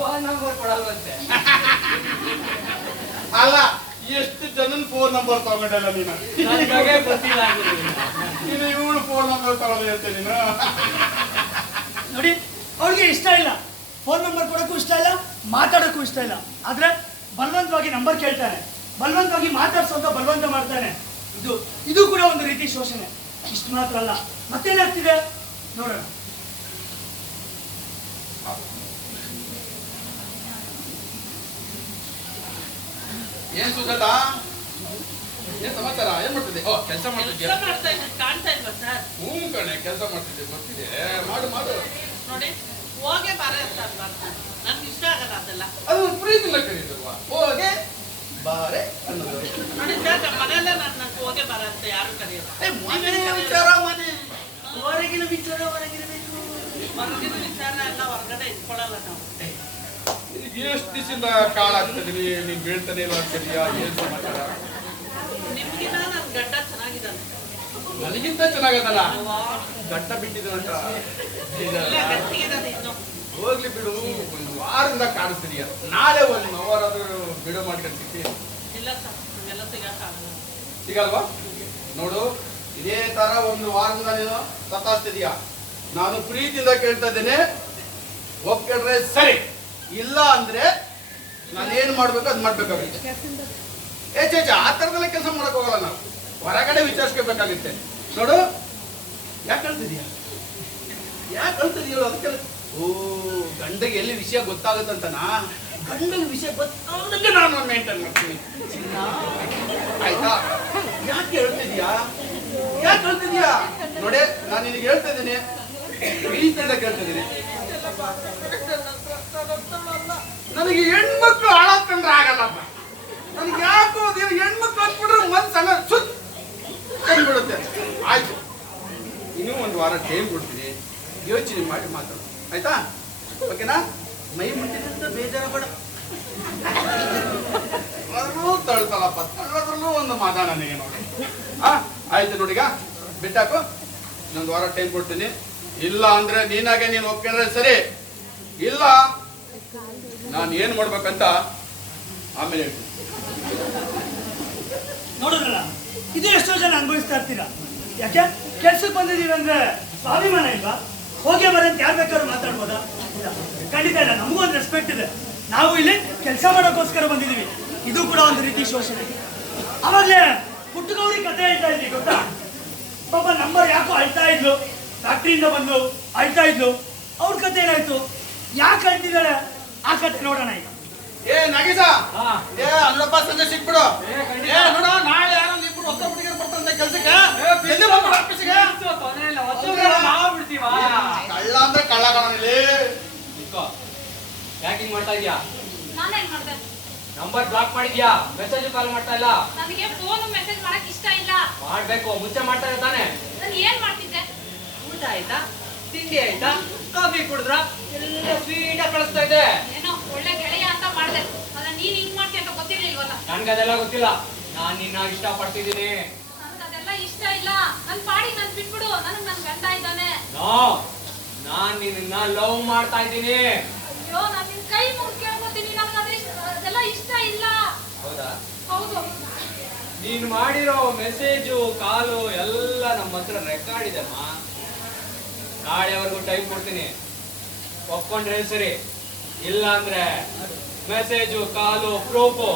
ಫೋನ್ ನಂಬರ್ ಕೊಡಲ್ವಂತೆ. ಅಲ್ಲ, ಎಷ್ಟು ಜನನ್ ಫೋನ್ ನಂಬರ್ ತಗೊಂಡಲ್ಲ ನೀನು? ನನಗೆ ಗೊತ್ತಿಲ್ಲ ನೀನು ಇವಳು ಫೋನ್ ನಂಬರ್ ತಗೊಳ್ಳಿ ಅಂತ ನೀನು? ನೋಡಿ, ಅವ್ರಿಗೆ ಇಷ್ಟ ಇಲ್ಲ, ಫೋನ್ ನಂಬರ್ ಕೊಡೋಕ್ಕೂ ಇಷ್ಟ ಇಲ್ಲ, ಮಾತಾಡೋಕ್ಕೂ ಇಷ್ಟ ಇಲ್ಲ. ಆದ್ರೆ ಬಲವಂತವಾಗಿ ನಂಬರ್ ಕೇಳ್ತಾನೆ, ಬಲವಂತವಾಗಿ ಮಾತಾಡ್ಸೋಂತ ಬಲವಂತ ಮಾಡ್ತಾನೆ. ಇದು ಕೂಡ ಒಂದು ರೀತಿ ಶೋಷಣೆ. ಇಷ್ಟು ಮಾತ್ರ ಅಲ್ಲ, ಮತ್ತೇನಾಗ್ತಿದೆ ನೋಡೋಣ. ಏನ್ ಸುಜಾತ, ಏನ್ ಸಮಾಚಾರ? ಏನ್ ಮಾಡ್ತಿದ್ದೆ? ಓ, ಕೆಲಸ ಮಾಡ್ತಿದ್ಯಾ? ಕೆಲಸ ಮಾಡ್ತಾ ಇದ್ದು ಕಾಣ್ತಾ ಇಲ್ವಾ ಸರ್? ಹ್ಞೂ ಕಣೆ, ಕೆಲಸ ಮಾಡ್ತಿದ್ದೆ, ಗೊತ್ತಿದೆ. ಮಾಡು ಮಾಡು. ನೋಡಿ ಹೋಗೆ ಬಾರೆ ಅಂತ ಅನ್ಬಾರ್ದು. ನನ್ಗೆ ಇಷ್ಟ ಆಗಲ್ಲ ಅದೆಲ್ಲ. ಅದು ಪ್ರೀತಿಲ್ಲ ಕರೀತಲ್ವಾ? ಹೋಗೆ ಬಾರೆ ಅನ್ನೋದು. ನೋಡಿ ಬೇಗ ಮನೆಯಲ್ಲೇ ನಂಗೆ ಹೋಗೆ ಬಾರೆ ಅಂತ ಯಾರು ಕರೆಯಲ್ಲ. ಮನೆ ವಿಚಾರ ಮನೆ, ಹೊರಗಿನ ವಿಚಾರ ಹೊರಗಿರಬೇಕು. ಹೊರಗಿನ ವಿಚಾರ ಎಲ್ಲ ಹೊರಗಡೆ ಇಟ್ಕೊಳ್ಳಲ್ಲ ನಾವು. ಎಷ್ಟು ದಿವಸದಿಂದ ಕಾಳಾಗ್ತಿದೀನಿ, ನೀನ್ ಬೀಳ್ತಾನೆ ಇಲ್ಲ ಅಂತೀಯಾ? ಏನ್ ಸಮಾಚಾರ? ನಿಮ್ಗಿನ ನನ್ ಗಡ್ಡ ಚೆನ್ನಾಗಿದ್ದಾನೆ. ನನಗಿಂತ ಚೆನ್ನಾಗದಲ್ಲ, ಗಡ್ಡ ಬಿಟ್ಟಿದ್ದಾನಂತ. ಇಲ್ಲ ಗಟ್ಟಿಗಿದ್ದಾನೆ ಇನ್ನು. ಹೋಗ್ಲಿ ಬಿಡು, ಒಂದು ವಾರದಿಂದ ಕಾಣಿಸ್ತೀಯ. ನಾಳೆ ಒಂದು ಅವರಾದ್ರೂ ಬಿಡು ಮಾಡ್ಕೊಂತೀನಿ. ಇಲ್ಲ ಸರ್, ನಮ್ಗೆಲ್ಲ ಸಿಗಕ್ಕಾಗಲ್ಲ. ಸಿಗಲ್ವಾ? ನೋಡು, ಇದೇ ತರ ಒಂದು ವಾರದಿಂದ ನೀನು ಸತಾಸ್ತಿದೀಯ. ನಾನು ಪ್ರೀತಿಯಿಂದ ಕೇಳ್ತಾ ಇದ್ದೇನೆ, ಒಪ್ಕೊಂಡ್ರೆ ಸರಿ, ಇಲ್ಲ ಅಂದ್ರೆ ನಾನು ಏನ್ ಮಾಡ್ಬೇಕು ಅದ್ ಮಾಡ್ಬೇಕಾಗುತ್ತೆ. ಆ ತರದೆಲ್ಲ ಕೆಲಸ ಮಾಡಕ್ ಹೋಗಲ್ಲ ನಾವು, ಹೊರಗಡೆ ವಿಚಾರಿಸ್ಕೋಬೇಕಾಗುತ್ತೆ. ನೋಡು, ಯಾಕೆ ಕಳ್ತಿದೀಯ? ಯಾಕೆ ಕಳ್ತಿದೀಯ? ಅದಕ್ಕೆಲ್ಲ ಓ, ಗಂಡಗೆ ಎಲ್ಲಿ ವಿಷಯ ಗೊತ್ತಾಗುತ್ತಂತನಾ? ಗಂಡಗೆ ವಿಷಯ ಗೊತ್ತಾಗದಂಗೆ ನಾನು ಮೇಂಟೈನ್ ಮಾಡ್ತೀನಿ, ಆಯ್ತಾ? ಯಾಕೆ ಹೇಳ್ತಿದ್ಯಾ? ಯಾಕೆ ಹೇಳ್ತಿದ್ಯಾ? ನೋಡೆ, ನಾನು ನಿನಗೆ ಹೇಳ್ತಾ ಇದ್ದೀನಿ, ಪ್ರೀತಿಯಿಂದ ಕೇಳ್ತಾ ಇದ್ದೀನಿ. ನನಗೆ ಹೆಣ್ಮಕ್ಳು ಹಾಳಾಕೊಂಡ್ರೆ ಆಗಲ್ಲಪ್ಪ. ನನಗೆ ಯಾಕೋ ಹೆಣ್ಮಕ್ಳು ಹಾಕ್ಬಿಟ್ರೆ ಮನ್ಸನ್ನ ಸುತ್ತ ತಂದ್ಬಿಡುತ್ತೆ. ಆಯ್ತು, ಇನ್ನೂ ಒಂದು ವಾರ ಟೈಮ್ ಕೊಡ್ತೀನಿ, ಯೋಚನೆ ಮಾಡಿ ಮಾತಾಡು, ಆಯ್ತಾ? ಓಕೆನಾ? ಮೈ ಮುಟ್ಟಿದಂತ ಬೇಜಾರ ಬೇಡ. ತಳ್ತಳಪ್ಪ, ತಳ್ಳದ್ರಲ್ಲೂ ಒಂದು ಮಾತ ನನಗೆ ನೋಡಿ. ಆಯ್ತು ನೋಡಿಗ, ಬಿಟ್ಟಾಕು. ಇನ್ನೊಂದು ವಾರ ಟೈಮ್ ಕೊಡ್ತೀನಿ. ಇಲ್ಲ ಅಂದ್ರೆ ನೀನಾಗೆ ನೀನು ಒಪ್ಕೊಂಡ್ರೆ ಸರಿ, ಇಲ್ಲ ನಾನು ಏನ್ ಮಾಡ್ಬೇಕಂತ ಆಮೇಲೆ ಹೇಳ್ತೀನಿ. ನೋಡಿದ್ರಲ್ಲ, ಇದು ಎಷ್ಟೋ ಜನ ಅನುಭವಿಸ್ತಾ ಇರ್ತೀರಾ. ಯಾಕೆ ಕೆಲ್ಸಕ್ಕೆ ಬಂದಿದ್ದೀವಿ ಅಂದ್ರೆ ಸ್ವಾಭಿಮಾನ ಇಲ್ವಾ? ಹೋಗಿ ಬರಂತ ಯಾರು ಬೇಕಾದ್ರೂ ಮಾತಾಡ್ಬೋದಾ? ಇಲ್ಲ, ಖಂಡಿತ ಇಲ್ಲ. ನಮಗೂ ಒಂದು ರೆಸ್ಪೆಕ್ಟ್ ಇದೆ. ನಾವು ಇಲ್ಲಿ ಕೆಲಸ ಮಾಡೋಕ್ಕೋಸ್ಕರ ಬಂದಿದ್ದೀವಿ. ಇದು ಕೂಡ ಒಂದು ರೀತಿ ಶೋಷಣೆ. ಆವಾಗಲೇ ಪುಟ್ಟಗೌರಿ ಕಥೆ ಹೇಳ್ತಾ ಇದ್ವಿ, ಗೊತ್ತಾ? ಪಾಪ ನಂಬರ್ ಯಾಕೋ ಅಳ್ತಾ ಇದ್ಲು, ಫ್ಯಾಕ್ಟ್ರಿಯಿಂದ ಬಂದು ಅಳ್ತಾ ಇದ್ಲು. ಅವ್ರ ಕತೆ ಏನಾಯ್ತು, ಯಾಕೆ ಅಳ್ತಿದ್ದಾಳೆ ಆ ಕತೆ ನೋಡೋಣ ಈಗ. ಏ ನಗೀಸ, ಏ ಅಲ್ಲಪ್ಪ, ಸಂಜೆ ಸಿಕ್ಬಿಡು. ಏ ನೋಡ, ನಾಳೆ ಯಾರೋ ಇಬ್ರು ಹೊಸ ಹುಡುಗಿಯರು ಬರ್ತಾರಂತೆ ಕೆಲ್ಸಕ್ಕೆ. ಎಲ್ಲಿ ಬರ್ತಾರೆ ಆಫೀಸಿಗೆ? ಕಳ್ಳ ಅಂದ್ರೆ ಕಳ್ಳ ಕಾಣಲಿ. ಯಾಕಿಂಗ್ ಮಾಡ್ತಾ ಇದೀಯಾ? ನಾನೇನ್ ಮಾಡ್ದೆ? ನಂಬರ್ ಬ್ಲಾಕ್ ಮಾಡಿದ್ಯಾ? ಮೆಸೇಜ್ ಕಾಲ್ ಮಾಡ್ತಾ ಇಲ್ಲ. ನನಗೆ ಫೋನ್ ಮೆಸೇಜ್ ಮಾಡಕ್ ಇಷ್ಟ ಇಲ್ಲ. ಮಾಡ್ಬೇಕು, ಮುಂಚೆ ಮಾಡ್ತಾ ಇದ್ದ ತಾನೆ. ನಾನು ಏನ್ ಮಾಡ್ತಿದ್ದೆ? ಊಟ ಆಯ್ತಾ? ತಿಂಡಿ ಆಯ್ತಾ? ಕಾಫಿ ಕುಡಿದ್ರ? ಎಲ್ಲ ಸ್ವೀಟ್ ಕಳಿಸ್ತಾ ಇದೆ. ಏನೋ ಒಳ್ಳೆ ಗೆಳೆಯ ಅಂತ ಮಾಡ್ದೆ. ಅಲ್ಲ, ನೀನ್ ಹಿಂಗ್ ಮಾಡ್ತೀಯ ಅಂತ ಗೊತ್ತಿರ್ಲಿಲ್ವಲ್ಲ. ನನ್ಗದೆಲ್ಲ ಗೊತ್ತಿಲ್ಲ. ನಾನ್ ನಿನ್ನ ಇಷ್ಟ ಪಡ್ತಿದ್ದೀನಿ. ನನ್ಗದೆಲ್ಲ ಇಷ್ಟ ಇಲ್ಲ. ನನ್ ಪಾಡಿ ನನ್ ಬಿಟ್ಬಿಡು. ನನಗ್ ನನ್ ಗಂಡ ಇದ್ದಾನೆ. ನೋ, ನಾನ್ ನಿನ್ನ ಲವ್ ಮಾಡ್ತಾ ಇದ್ದೀನಿ. ಅಯ್ಯೋ, ನಾನ್ ನಿನ್ ಕೈ ಮುಗ್ದು ಕೇಳ್ಕೊತೀನಿ. ಅದೆಲ್ಲ ಇಷ್ಟ ಇಲ್ಲ. ಹೌದಾ? ಹೌದು. ನೀನ್ ಮಾಡಿರೋ ಮೆಸೇಜು ಕಾಲು ಎಲ್ಲ ನಮ್ಮ ಹತ್ರ ರೆಕಾರ್ಡ್ ಇದೆಮ್ಮ. ನಾಳೆವರೆಗೂ ಟೈಮ್ ಕೊಡ್ತೀನಿ, ಒಪ್ಕೊಂಡ್ರೆ ಸರಿ. ಇಲ್ಲ ಅಂದ್ರೆ ಮೆಸೇಜು ಕಾಲು ಪ್ರೂಫು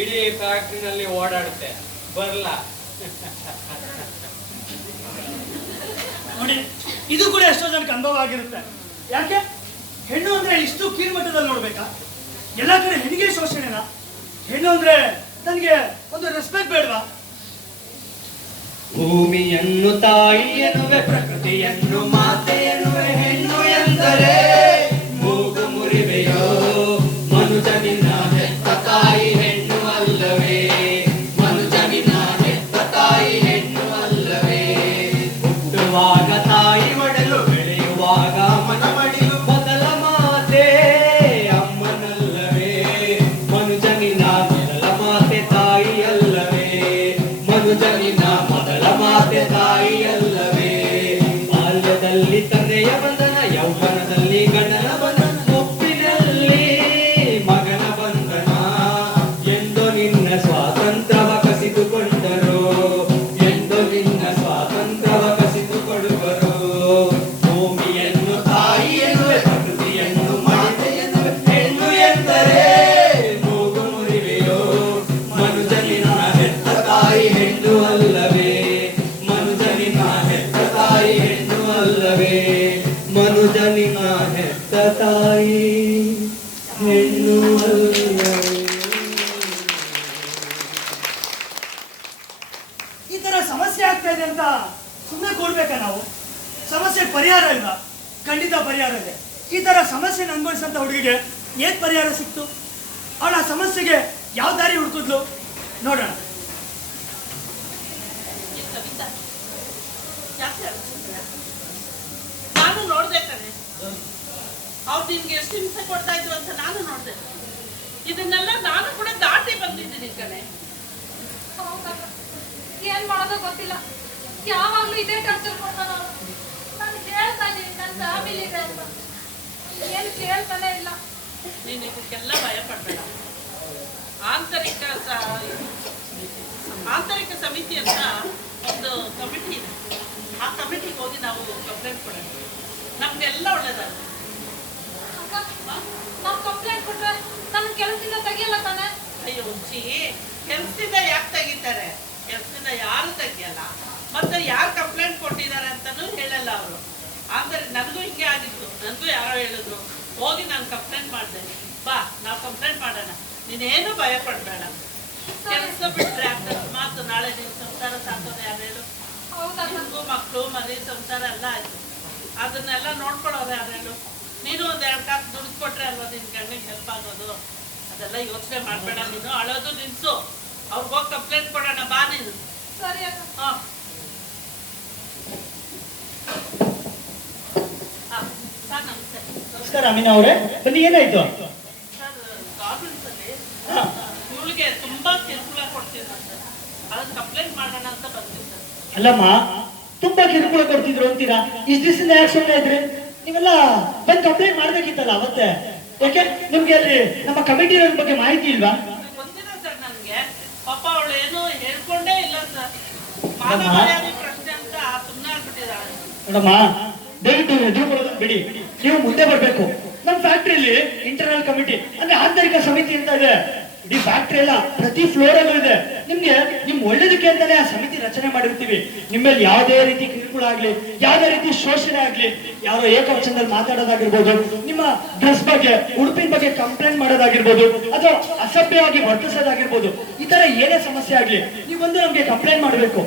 ಇಡೀ ಫ್ಯಾಕ್ಟ್ರಿನಲ್ಲಿ ಓಡಾಡುತ್ತೆ. ಬರ್ಲಾ? ನೋಡಿ, ಇದು ಕೂಡ ಎಷ್ಟೋ ಜನಕ್ಕೆ ಅನುಭವ ಆಗಿರುತ್ತೆ. ಯಾಕೆ ಹೆಣ್ಣು ಅಂದ್ರೆ ಇಷ್ಟು ಕೀಳ್ಮಟ್ಟದಲ್ಲಿ ನೋಡ್ಬೇಕಾ? ಎಲ್ಲ ಕಡೆ ಹೆಣ್ಣಿಗೆ ಶೋಷಣೆನಾ? ಹೆಣ್ಣು ಅಂದ್ರೆ ನನಗೆ ಒಂದು ರೆಸ್ಪೆಕ್ಟ್ ಬೇಡವಾ? ಭೂಮಿಯನ್ನು ತಾಯಿ ಎನ್ನುವೆ, ಪ್ರಕೃತಿಯನ್ನು ಮಾತೆ ಎನ್ನುವೆ. ಹೆಣ್ಣು ಎಂದರೆ ಮೂಗು ಮುರಿವೆಯೋ? ಮನುಜನಿನ ಹೆತ್ತ ತಾಯಿ ಹೆಣ್ಣು ಅಲ್ಲವೇ? ಮನುಜನಿನ ಹೆತ್ತ ತಾಯಿ ಹೆಣ್ಣು ಅಲ್ಲವೇ? ಹುಟ್ಟುವಾಗ ತಾಯಿ ಒಡಲು, ಬೆಳೆಯುವಾಗ ಮನ ಮಡಿಲು. ಮೊದಲ ಮಾತೆ ಅಮ್ಮನಲ್ಲವೇ? ಮನುಜನಿನ ಮೊದಲ ಮಾತೆ ತಾಯಿ ಅಲ್ಲವೇ? ಮನುಜನಿನ ಮೊದಲ ಮಾತೆ ತಾಯಿ ಅಲ್ಲವೇ? ಬಾಲ್ಯದಲ್ಲಿ ತಂದೆಯ ಬಂಧನ, ಯೌವನದಲ್ಲಿ ಗಂಡನ ಬಂಧನ, ಒಪ್ಪಿನಲ್ಲಿ ಮಗನ ಬಂಧನ. ಎಂದು ನಿನ್ನ ಸ್ವಾತಂತ್ರ್ಯವ ಕಸಿದುಕೊಂಡರು, ಎಂದು ನಿನ್ನ ಸ್ವಾತಂತ್ರ್ಯವ ಕಸಿದುಕೊಡುವರು. ಭೂಮಿಯನ್ನು ತಾಯಿಯ ಬಿಡ್ಬೇಕಾ ನಾವು? ಸಮಸ್ಯೆ ಪರಿಹಾರ ಇಲ್ವಾ? ಖಂಡಿತ ಪರಿಹಾರ ಇದೆ. ಈ ತರ ಸಮಸ್ಯೆನ ಅನುಭವಿಸಂತ ಹುಡುಗಿಗೆ ಏನ್ ಪರಿಹಾರ ಸಿಕ್ತು? ಅವಳ ಆ ಸಮಸ್ಯೆಗೆ ಯಾವ ದಾರಿ ಹುಡುಕಿದ್ಲು ನೋಡೋಣ. ಈ ಕವಿತಾ ಯಾಕೆ ಅಳ್ತಿದ್ಯಾ? ನಾನು ನೋಡ್ದೆ ಕಣೆ, ಅವ್ರು ನಿನ್ಗೆ ಎಷ್ಟು ಹಿಂಸೆ ಕೊಡ್ತಾ ಇದ್ರು ಅಂತ ನಾನು ನೋಡ್ದೆ. ಇದನ್ನೆಲ್ಲ ನಾನು ಕೂಡ ದಾಟಿ ಬಂದಿದ್ದೀನಿ ಕಣೆ. ಹೌದಕ್ಕ, ಏನ್ ಮಾಡೋದೋ ಗೊತ್ತಿಲ್ಲ. ಯಾವಾಗ್ಲೂ ಇದೇ ಟಾರ್ಚರ್ ಕೊಡ್ತಾನ. ನಾನು ಹೇಳ್ತಾ ಇದ್ದೀನಿ ನನ್ನ ಫ್ಯಾಮಿಲಿ ಇದೆ ಅಂತ, ಏನು ಕೇಳ್ತಾನೆ ಇಲ್ಲ. ನೀನು ಇದಕ್ಕೆಲ್ಲ ಭಯ ಪಡ್ಬೇಡ. ಆಂತರಿಕ ಸಮಿತಿ ಅಂತ ಒಂದು ಕಮಿಟಿ ಇದೆ. ಆ ಕಮಿಟಿಗೆ ಹೋಗಿ ನಾವು ಕಂಪ್ಲೇಂಟ್ ಕೊಡೋಣ, ನಮ್ಗೆಲ್ಲ ಒಳ್ಳೇದಾಗುತ್ತೆ. ಅಕ್ಕ, ನಾವು ಕಂಪ್ಲೇಂಟ್ ಕೊಟ್ರೆ ನನ್ನ ಕೆಲಸದಿಂದ ತೆಗಿಯಲ್ಲ ತಾನೆ? ಅಯ್ಯೋ ಹುಚ್ಚಿ, ಕೆಲ್ಸದಿಂದ ಯಾಕೆ ತೆಗಿತಾರೆ? ಕೆಲ್ಸದಿಂದ ಯಾರು ತೆಗಿಯಲ್ಲ. ಮತ್ತೆ ಯಾರು ಕಂಪ್ಲೇಂಟ್ ಕೊಟ್ಟಿದ್ದಾರೆ ಅಂತಾನೂ ಹೇಳಲ್ಲ ಅವರು. ಆದರೆ ನನಗೂ ಹಿಂಗೆ ಆಗಿತ್ತು. ನನಗೂ ಯಾರೋ ಹೇಳಿದ್ರು, ಹೋಗಿ ನಾನು ಕಂಪ್ಲೇಂಟ್ ಮಾಡಿದೆ. ಬಾ, ನಾವು ಕಂಪ್ಲೇಂಟ್ ಮಾಡೋಣ, ನೀನೇನು ಭಯ ಪಡಬೇಡ. ಕೆಲಸ ಬಿಟ್ರೆ ಅಕಸ್ಮಾತ್ ನಾಳೆ ನಿನ್ನ ಸಂಸಾರ ಸಾಕೋದು ಯಾರು ಹೇಳು? ನಿಮಗೂ ಮಕ್ಕಳು ಮರಿ ಸಂಸಾರ ಎಲ್ಲ ಆಯ್ತು. ಅದನ್ನೆಲ್ಲ ನೋಡ್ಕೊಳ್ಳೋರು ಯಾರು ಹೇಳು? ನೀನು ಒಂದು 2 ಕಾಸು ದುಡ್ಡು ಕೊಟ್ರೆ ಅಲ್ವಾ ನಿನ್ನ ಗಂಡಿಗೆ ಹೆಲ್ಪ್ ಆಗೋದು. ಅದೆಲ್ಲ ಯೋಚನೆ ಮಾಡಬೇಡ. ನೀನು ಅಳೋದು ನಿಲ್ಸು, ಅವ್ರಿಗೋಗಿ ಕಂಪ್ಲೇಂಟ್ ಕೊಡೋಣ. ಬಾ ನೀನು. ಸರಿ ಅಕ್ಕ. ಹಾಂ ಸರ್, ನಮಸ್ತೆ. ನಮಸ್ಕಾರ ಅಮೀನಾ ಅವರೇ, ಬನ್ನಿ. ಏನಾಯ್ತು? ಸರ್, ಗೌರ್ಮೆಂಟ್ಸಲ್ಲಿ ಇವಳಿಗೆ ತುಂಬಾ ಕಿರುಕುಳ ಕೊಡ್ತಿದ್ರಂತೆ, ಅದನ್ನ ಕಂಪ್ಲೇಂಟ್ ಮಾಡೋಣ ಅಂತ ಬಂದಿದ್ದೆ ಸರ್. ಅಲ್ಲಮ್ಮ, ತುಂಬಾ ಕಿರುಕುಳ ಕೊಡ್ತಿದ್ರು ಅಂತೀರಾ? ಇಷ್ಟು ದಿವಸದಿಂದ ಯಾಕೆ ಸುಮ್ಮನೆ ಇದ್ರಿ? ನೀವೆಲ್ಲ ಬಂದು ಕಂಪ್ಲೇಂಟ್ ಮಾಡ್ಬೇಕಿತ್ತಲ್ಲ ಅವತ್ತೆ. ಯಾಕೆ ನಿಮ್ಗೆ ಅಲ್ಲಿ ನಮ್ಮ ಕಮಿಟಿ ಬಗ್ಗೆ ಮಾಹಿತಿ ಇಲ್ವಾ? ಗೊತ್ತಿಲ್ಲ ಸರ್ ನನಗೆ. ಪಾಪ ಅವಳು ಏನು ಹೇಳ್ಕೊಂಡೇ ಇಲ್ಲ ಸರ್. ಮಾನವೀಯತೆ ಪ್ರಶ್ನೆ ಅಂತ ಸುಮ್ಮನೆ ಆಗ್ಬಿಟ್ಟಿದ್ದಾಳೆ. ನೋಡಮ್ಮ, ದಯವಿಟ್ಟು ಹೆದರ್ಕೊಳ್ಳೋದನ್ನ ಬಿಡಿ. ನೀವು ಮುಂದೆ ಬರ್ಬೇಕು. ನಮ್ಮ ಫ್ಯಾಕ್ಟ್ರಿಯಲ್ಲಿ ಇಂಟರ್ನಲ್ ಕಮಿಟಿ ಅಂದ್ರೆ ಆಂತರಿಕ ಸಮಿತಿ ಅಂತ ಇದೆ. ಇಡೀ ಫ್ಯಾಕ್ಟ್ರಿ ಎಲ್ಲ ಪ್ರತಿ ಫ್ಲೋರ್ ಅಲ್ಲೂ ಇದೆ. ನಿಮ್ಗೆ ನಿಮ್ ಒಳ್ಳೇದಕ್ಕೆ ಅಂತಾನೆ ಆ ಸಮಿತಿ ರಚನೆ ಮಾಡಿರ್ತೀವಿ. ನಿಮ್ಮಲ್ಲಿ ಯಾವುದೇ ರೀತಿ ಕಿರುಕುಳ ಆಗ್ಲಿ, ಯಾವುದೇ ರೀತಿ ಶೋಷಣೆ ಆಗ್ಲಿ, ಯಾರೋ ಏಕವಚನದಲ್ಲಿ ಮಾತಾಡೋದಾಗಿರ್ಬೋದು, ನಿಮ್ಮ ಡ್ರೆಸ್ ಬಗ್ಗೆ, ಉಡುಪಿನ ಬಗ್ಗೆ ಕಂಪ್ಲೇಂಟ್ ಮಾಡೋದಾಗಿರ್ಬೋದು, ಅಥವಾ ಅಸಭ್ಯವಾಗಿ ವರ್ತಿಸೋದಾಗಿರ್ಬೋದು, ಈ ತರ ಏನೇ ಸಮಸ್ಯೆ ಆಗ್ಲಿ ನೀವು ಬಂದು ನಮ್ಗೆ ಕಂಪ್ಲೇಂಟ್ ಮಾಡ್ಬೇಕು.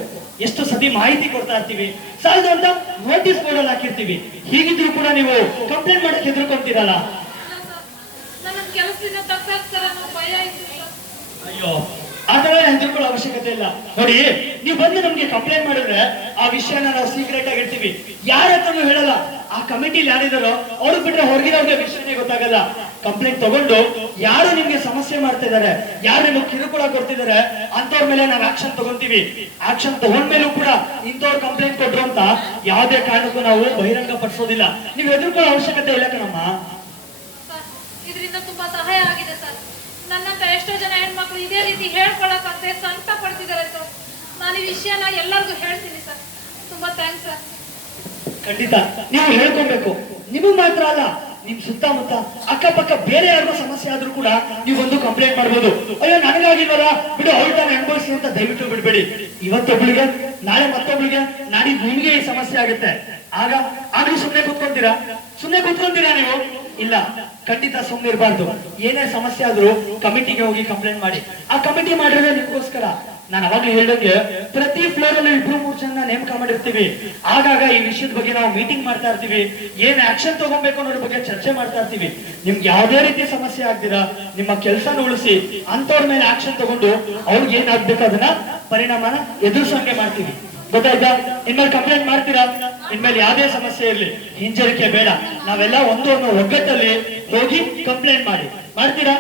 ಎಷ್ಟು ಸತಿ ಮಾಹಿತಿ ಕೊಡ್ತಾ ಇರ್ತೀವಿ, ಸಾಲದು ಅಂತ ನೋಟಿಸ್ ಬೋರ್ಡ್ ಅಲ್ಲಿ ಹಾಕಿರ್ತೀವಿ. ಹೀಗಿದ್ರು ಕೂಡ ನೀವು ಕಂಪ್ಲೇಂಟ್ ಮಾಡಕ್ಕೆ ಹೆದರ್ಕೊಂತೀರಲ್ಲ. ನನ್ನ ಕೆಲಸದಿಂದ ತಪ್ಪಾಗ್ತಾರ ಅನ್ನೋ ಭಯ ಇತ್ತು ಸರ್. ಅಯ್ಯೋ, ಆತರ ಹೆದರ್ಕೊಳ್ಳೋ ಅವಶ್ಯಕತೆ ಇಲ್ಲ. ನೋಡಿ, ನೀವು ಬಂದು ನಮ್ಗೆ ಕಂಪ್ಲೇಂಟ್ ಮಾಡಿದ್ರೆ ಆ ವಿಷಯನ ನಾವು ಸೀಕ್ರೆಟ್ ಆಗಿರ್ತೀವಿ, ಯಾರ ಹತ್ರನೂ ಹೇಳಲ್ಲ. ಆ ಕಮಿಟಿಲಿ ಯಾರಿದಾರೋ ಅವ್ರಿಗೆ ಬಿಟ್ರೆ ಹೊರಗಿರೋರ್ಗೆ ವಿಷಯನೇ ಗೊತ್ತಾಗಲ್ಲ. ಕಂಪ್ಲೇಂಟ್ ತಗೊಂಡು ಯಾರು ನಿಮ್ಗೆ ಸಮಸ್ಯೆ ಮಾಡ್ತಾ ಇದಾರೆ, ಯಾರು ನಿಮ್ಗೆ ಕಿರುಕುಳ ಕೊಡ್ತಿದ್ದಾರೆ ಅಂತವ್ರ ಮೇಲೆ ನಾವು ಆಕ್ಷನ್ ತಗೊಂತೀವಿ. ಆಕ್ಷನ್ ತಗೊಂಡ್ಮೇಲೂ ಕೂಡ ಇಂಥವ್ರು ಕಂಪ್ಲೇಂಟ್ ಕೊಟ್ರು ಅಂತ ಯಾವುದೇ ಕಾರಣಕ್ಕೂ ನಾವು ಬಹಿರಂಗ ಪಡಿಸೋದಿಲ್ಲ. ನೀವು ಹೆದರ್ಕೊಳ್ಳೋ ಅವಶ್ಯಕತೆ ಇಲ್ಲ ಕಣಮ್ಮ. ಸರ್, ಇದರಿಂದ ತುಂಬಾ ಸಹಾಯ ಆಗಿದೆ ಸರ್. ನನ್ನಂತ ಎಷ್ಟೋ ಜನ ಹೆಣ್ಮಕ್ಳು ಇದೇ ರೀತಿ ಹೇಳ್ಕೊಳಕಂತೆ ಸಂಕಟ ಪಡ್ತಿದ್ದಾರೆ ಸರ್. ನಾನು ಈ ವಿಷಯನ ಎಲ್ಲರಿಗೂ ಹೇಳ್ತೀನಿ ಸರ್. ತುಂಬಾ ಥ್ಯಾಂಕ್ಸ್ ಸರ್. ಖಂಡಿತ ನೀವು ಹೇಳ್ಕೊಬೇಕು. ನಿಮಗ್ ಮಾತ್ರ ಅಲ್ಲ, ನಿಮ್ ಸುತ್ತಮುತ್ತ ಅಕ್ಕಪಕ್ಕ ಬೇರೆ ಯಾರಿಗೂ ಸಮಸ್ಯೆ ಆದ್ರೂ ಕೂಡ ನೀವು ಒಂದು ಕಂಪ್ಲೇಂಟ್ ಮಾಡ್ಬೋದು. ಅಯ್ಯೋ ನನಗಾಗಿಲ್ವಲ್ಲ ಬಿಡು, ಅವಳು ತಾನು ಅನುಭವಿಸಿ ಅಂತ ದಯವಿಟ್ಟು ಬಿಡ್ಬೇಡಿ. ಇವತ್ತೊಬ್ಳಿಗೆ, ನಾಳೆ ಮತ್ತೊಬ್ಳಿಗೆ, ನಾಡಿದ್ದು ನಿಮ್ಗೆ ಈ ಸಮಸ್ಯೆ ಆಗುತ್ತೆ. ಆಗ್ಲೂ ಸುಮ್ನೆ ಕೂತ್ಕೊಂತೀರಾ ನೀವು? ಇಲ್ಲ, ಖಂಡಿತ ಸುಮ್ಮನೆ ಇರಬಾರ್ದು. ಏನೇ ಸಮಸ್ಯೆ ಆದ್ರೂ ಕಮಿಟಿಗೆ ಹೋಗಿ ಕಂಪ್ಲೇಂಟ್ ಮಾಡಿ. ಆ ಕಮಿಟಿ ಮಾಡಿರೋದೇ ನಿಮ್ಗೋಸ್ಕರ. ನಾನು ಅವಾಗ್ಲೂ ಹೇಳಿದಂಗೆ ಪ್ರತಿ ಫ್ಲೋರ್ ಅಲ್ಲಿ 2-3 ಜನ ನೇಮಕ ಮಾಡಿರ್ತೀವಿ. ಆಗಾಗ ಈ ವಿಷಯದ ಬಗ್ಗೆ ನಾವು ಮೀಟಿಂಗ್ ಮಾಡ್ತಾ ಇರ್ತೀವಿ. ಏನ್ ಆಕ್ಷನ್ ತಗೊಬೇಕು ಅನ್ನೋದ್ರ ಬಗ್ಗೆ ಚರ್ಚೆ ಮಾಡ್ತಾ ಇರ್ತೀವಿ. ನಿಮ್ಗೆ ಯಾವುದೇ ರೀತಿ ಸಮಸ್ಯೆ ಆಗ್ದಿರಾ ನಿಮ್ಮ ಕೆಲಸನ ಉಳಿಸಿ ಅಂತವ್ರ ಮೇಲೆ ಆಕ್ಷನ್ ತಗೊಂಡು ಅವ್ರಿಗೆ ಏನಾಗ್ಬೇಕು ಅದನ್ನ ಪರಿಣಾಮನ ಎದುರಿಸಂಗೆ ಮಾಡ್ತೀವಿ. ಗೊತ್ತಾಯ್ತಾ? ಇನ್ಮೇಲೆ ಕಂಪ್ಲೇಂಟ್ ಮಾಡ್ತೀರಾ? ಇನ್ಮೇಲೆ ಯಾವುದೇ ಸಮಸ್ಯೆ ಇರ್ಲಿ, ಹಿಂಜರಿಕೆ ಬೇಡ. ನಾವೆಲ್ಲ ಒಂದು ಒಗ್ಗಟ್ಟಲ್ಲಿ ಹೋಗಿ ಕಂಪ್ಲೇಂಟ್ ಮಾಡ್ತೀರಾ?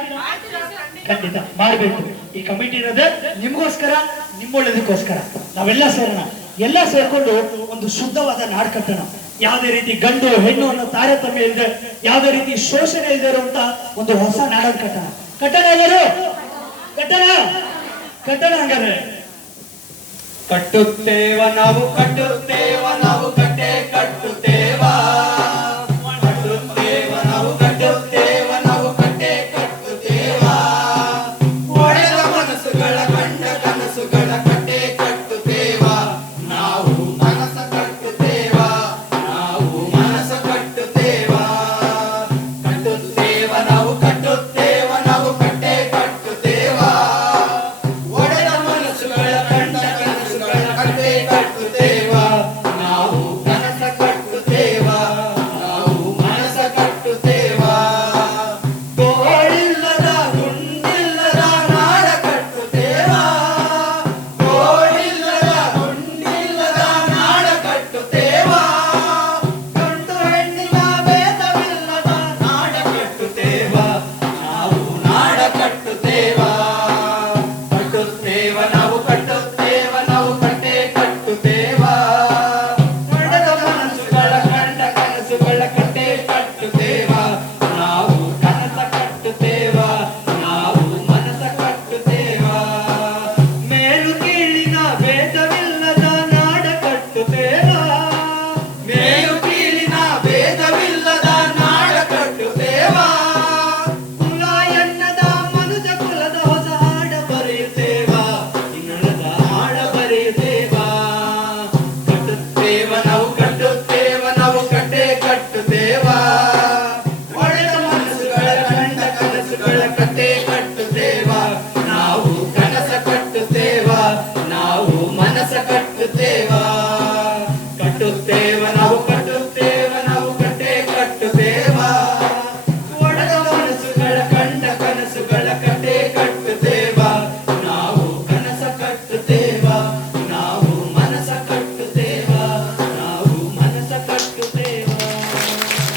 ಖಂಡಿತ ಮಾಡ್ಬೇಕು. ಈ ಕಮಿಟಿ ಇರೋದೇ ನಿಮ್ಗೋಸ್ಕರ, ನಿಮ್ಮೊಳ್ಳೇದಕ್ಕೋಸ್ಕರ. ನಾವೆಲ್ಲ ಸೇರೋಣ, ಎಲ್ಲ ಸೇರ್ಕೊಂಡು ಒಂದು ಶುದ್ಧವಾದ ನಾಡ್ ಕಟ್ಟೋಣ. ಯಾವುದೇ ರೀತಿ ಗಂಡು ಹೆಣ್ಣು ಅನ್ನೋ ತಾರತಮ್ಯ ಇಲ್ಲದೆ, ಯಾವುದೇ ರೀತಿ ಶೋಷಣೆ ಇಲ್ಲದೆ ಇರುವಂತ ಒಂದು ಹೊಸ ನಾಡನ್ನು ಕಟ್ಟೋಣ ಎಲ್ಲರೂ. ಕಟ್ಟೋಣ ಹಂಗಾದ್ರೆ. ಕಟ್ಟುತ್ತೇವ ನಾವು